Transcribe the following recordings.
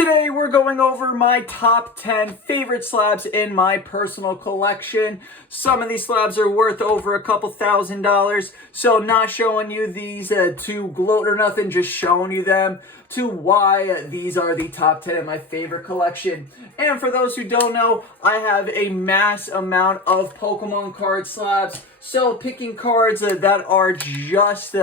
Today we're going over my top 10 favorite slabs in my personal collection. Some of these slabs are worth over a couple $1,000s, so not showing you these to gloat or nothing, just showing you them to why these are the top 10 in my favorite collection. And for those who don't know, I have a mass amount of Pokemon card slabs, so picking cards that are just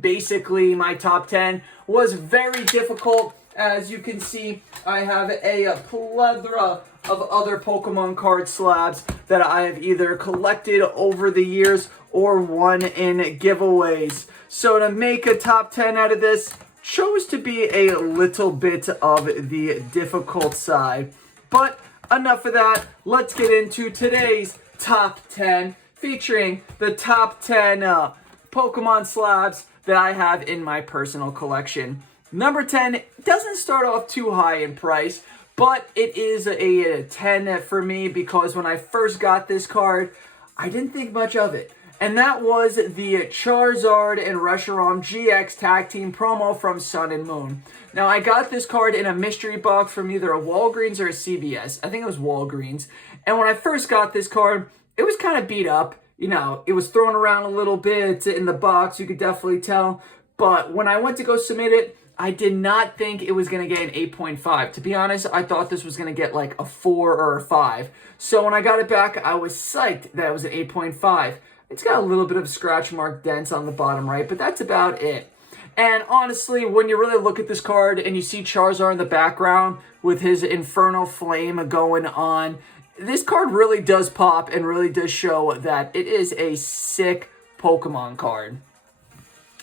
basically my top 10 was very difficult. As you can see, I have a plethora of other Pokemon card slabs that I have either collected over the years or won in giveaways. So to make a top 10 out of this, chose to be a little bit of the difficult side. But enough of that, let's get into today's top 10, featuring the top 10 Pokemon slabs that I have in my personal collection. Number 10 doesn't start off too high in price, but it is a 10 for me because when I first got this card, I didn't think much of it. And that was the Charizard and Reshiram GX Tag Team promo from Sun and Moon. Now, I got this card in a mystery box from either a Walgreens or a CVS. I think it was Walgreens. And when I first got this card, it was kind of beat up. You know, it was thrown around a little bit in the box, you could definitely tell. But when I went to go submit it, I did not think it was going to get an 8.5. To be honest, I thought this was going to get like a 4 or a 5. So when I got it back, I was psyched that it was an 8.5. It's got a little bit of scratch mark dents on the bottom right, but that's about it. And honestly, when you really look at this card and you see Charizard in the background with his Infernal Flame going on, this card really does pop and really does show that it is a sick Pokemon card.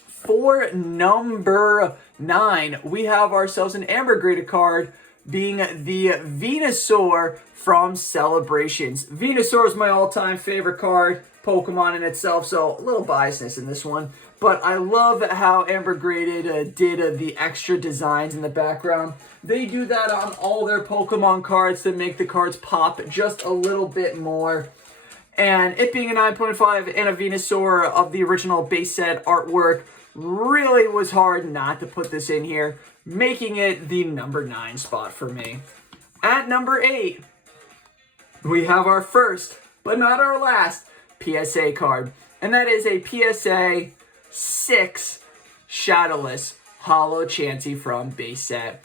For number 9, we have ourselves an Amber Graded card, being the Venusaur from Celebrations. Venusaur is my all-time favorite card, Pokemon in itself, so a little biasness in this one. But I love how Amber Graded did the extra designs in the background. They do that on all their Pokemon cards to make the cards pop just a little bit more. And it being a 9.5 and a Venusaur of the original base set artwork, really was hard not to put this in here, making it the number 9 spot for me. At number 8, we have our first, but not our last, PSA card. And that is a PSA 6 Shadowless Holo Chansey from base set.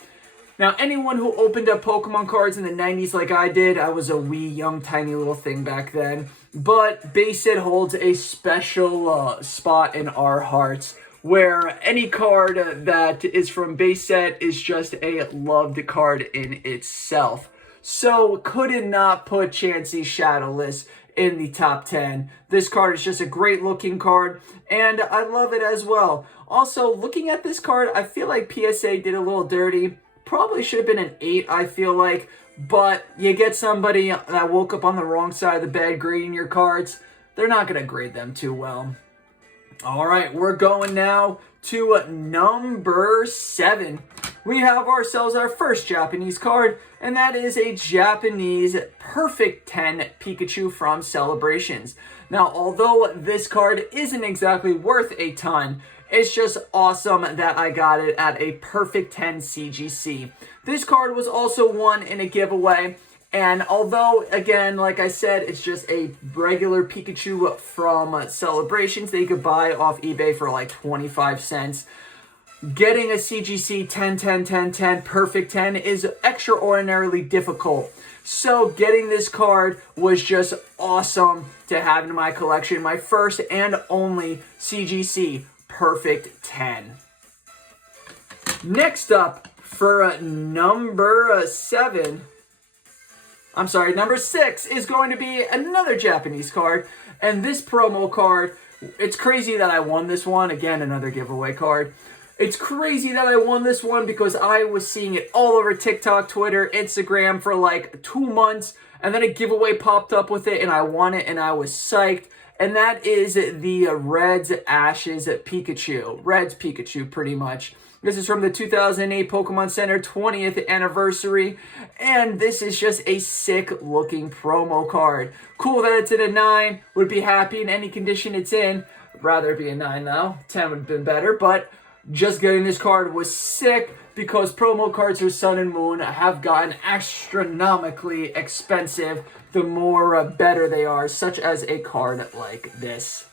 Now, anyone who opened up Pokemon cards in the 90s like I did, I was a wee, young, tiny little thing back then. But base set holds a special spot in our hearts, where any card that is from base set is just a loved card in itself. So couldn't not put Chansey Shadowless in the top 10. This card is just a great looking card, and I love it as well. Also, looking at this card, I feel like PSA did a little dirty. Probably should have been an 8, I feel like. But you get somebody that woke up on the wrong side of the bed grading your cards, they're not going to grade them too well. All right, we're going now to number 7. We have ourselves our first Japanese card, and that is a Japanese Perfect 10 Pikachu from Celebrations. Now, although this card isn't exactly worth a ton, it's just awesome that I got it at a Perfect 10 CGC. This card was also won in a giveaway. And although, again, like I said, it's just a regular Pikachu from Celebrations that you could buy off eBay for like 25 cents, getting a CGC 10, 10, 10, 10, Perfect 10 is extraordinarily difficult. So getting this card was just awesome to have in my collection. My first and only CGC Perfect 10. Next up, for number 6 is going to be another Japanese card. And this promo card, it's crazy that I won this one. Again, another giveaway card. It's crazy that I won this one because I was seeing it all over TikTok, Twitter, Instagram for like 2 months. And then a giveaway popped up with it and I won it and I was psyched. And that is the Reds Ashes Pikachu. Reds Pikachu, pretty much. This is from the 2008 Pokemon Center 20th anniversary, and this is just a sick-looking promo card. Cool that it's in a 9, would be happy in any condition it's in. I'd rather it be a 9 though, 10 would have been better, but just getting this card was sick because promo cards for Sun and Moon have gotten astronomically expensive the more better they are, such as a card like this.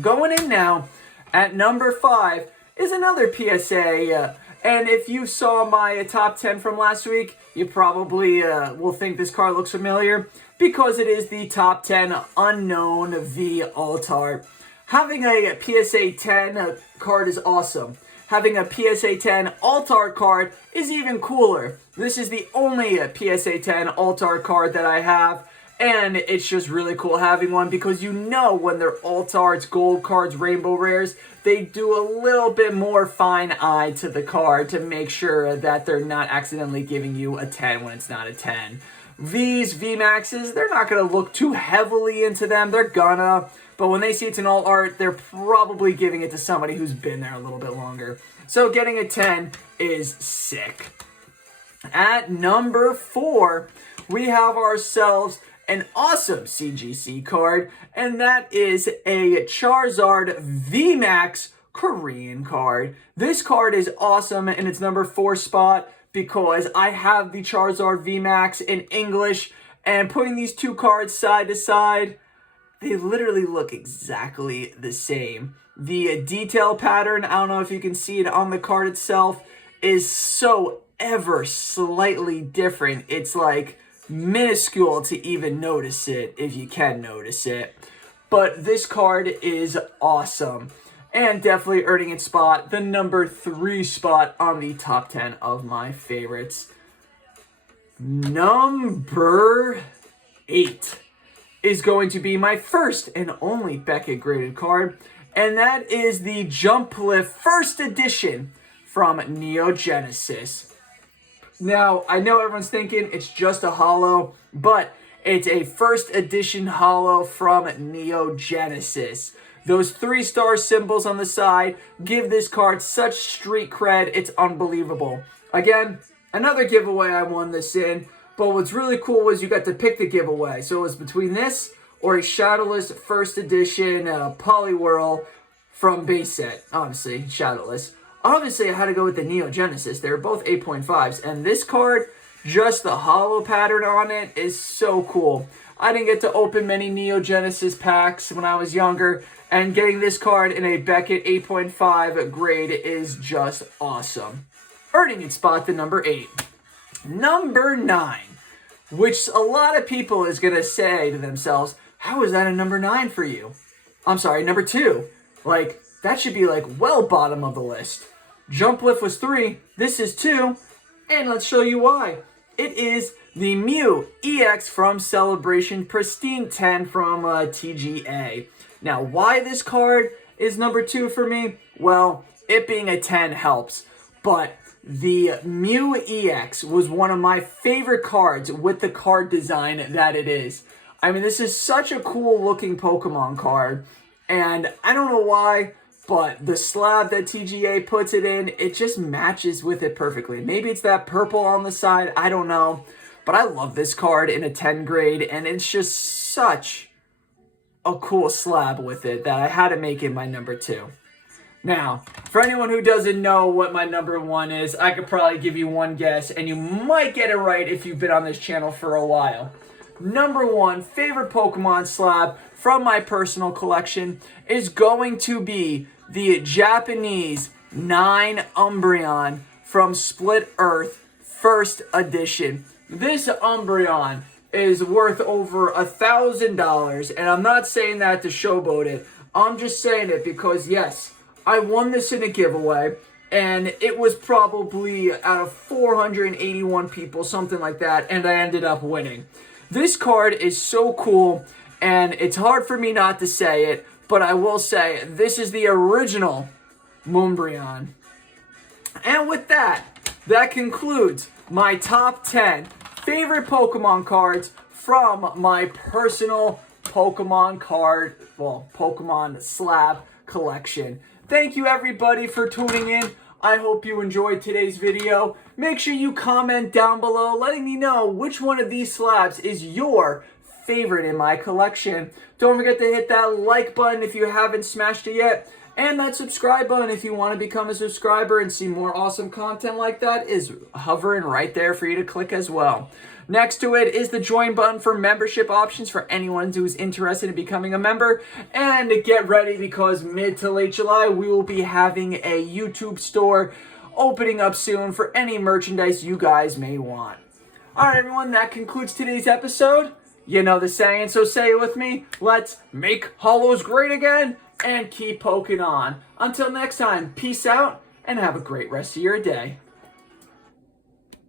Going in now at number 5 is another PSA. And if you saw my top 10 from last week, you probably will think this card looks familiar because it is the top 10 Unknown V Alt-Art. Having a PSA 10 card is awesome. Having a PSA 10 Alt-Art card is even cooler. This is the only PSA 10 Alt-Art card that I have, and it's just really cool having one because you know when they're Alt-Arts, gold cards, rainbow rares, they do a little bit more fine eye to the card to make sure that they're not accidentally giving you a 10 when it's not a 10. Vs, VMAXs, they're not going to look too heavily into them. They're gonna. But when they see it's an alt-art, they're probably giving it to somebody who's been there a little bit longer. So getting a 10 is sick. At number 4, we have ourselves an awesome CGC card, and that is a Charizard VMAX Korean card. This card is awesome in its number 4 spot because I have the Charizard VMAX in English, and putting these two cards side to side, they literally look exactly the same. The detail pattern, I don't know if you can see it on the card itself, is so ever slightly different. It's like minuscule to even notice it, if you can notice it. But this card is awesome and definitely earning its spot, the number 3 spot on the top 10 of my favorites. Number 8 is going to be my first and only Beckett graded card, and that is the Jumplift First Edition from Neo Genesis. Now, I know everyone's thinking it's just a holo, but it's a first edition holo from Neo Genesis. Those 3-star symbols on the side give this card such street cred, it's unbelievable. Again, another giveaway I won this in, but what's really cool was you got to pick the giveaway. So it was between this or a Shadowless First Edition Poliwhirl from base set. Obviously, Shadowless. Obviously, I had to go with the Neo Genesis. They're both 8.5s. And this card, just the holo pattern on it is so cool. I didn't get to open many Neo Genesis packs when I was younger. And getting this card in a Beckett 8.5 grade is just awesome. Earning its spot to number 8. Number 9. Which a lot of people is going to say to themselves, how is that a number 9 for you? I'm sorry, number 2. Like, that should be like well bottom of the list. Jumplift was 3, this is 2, and let's show you why. It is the Mew EX from Celebration Pristine 10 from TGA. Now, why this card is number 2 for me? Well, it being a 10 helps, but the Mew EX was one of my favorite cards with the card design that it is. I mean, this is such a cool looking Pokemon card, and I don't know why, but the slab that TGA puts it in, it just matches with it perfectly. Maybe it's that purple on the side, I don't know. But I love this card in a 10 grade, and it's just such a cool slab with it that I had to make it my number 2. Now, for anyone who doesn't know what my number 1 is, I could probably give you one guess, and you might get it right if you've been on this channel for a while. Number 1 favorite Pokemon slab from my personal collection is going to be the Japanese 9 Umbreon from Split Earth First Edition. This Umbreon is worth over $1,000, and I'm not saying that to showboat it. I'm just saying it because, yes, I won this in a giveaway, and it was probably out of 481 people, something like that, and I ended up winning. This card is so cool, and it's hard for me not to say it, but I will say this is the original Moonbreon. And with that, that concludes my top 10 favorite Pokemon cards from my personal Pokemon Pokemon slab collection. Thank you everybody for tuning in. I hope you enjoyed today's video. Make sure you comment down below letting me know which one of these slabs is your favorite in my collection. Don't forget to hit that like button if you haven't smashed it yet. And that subscribe button, if you want to become a subscriber and see more awesome content like that, is hovering right there for you to click as well. Next to it is the join button for membership options for anyone who's interested in becoming a member. And get ready, because mid to late July, we will be having a YouTube store opening up soon for any merchandise you guys may want. Alright everyone, that concludes today's episode. You know the saying, so say it with me. Let's make Hollows great again and keep poking on. Until next time, peace out and have a great rest of your day.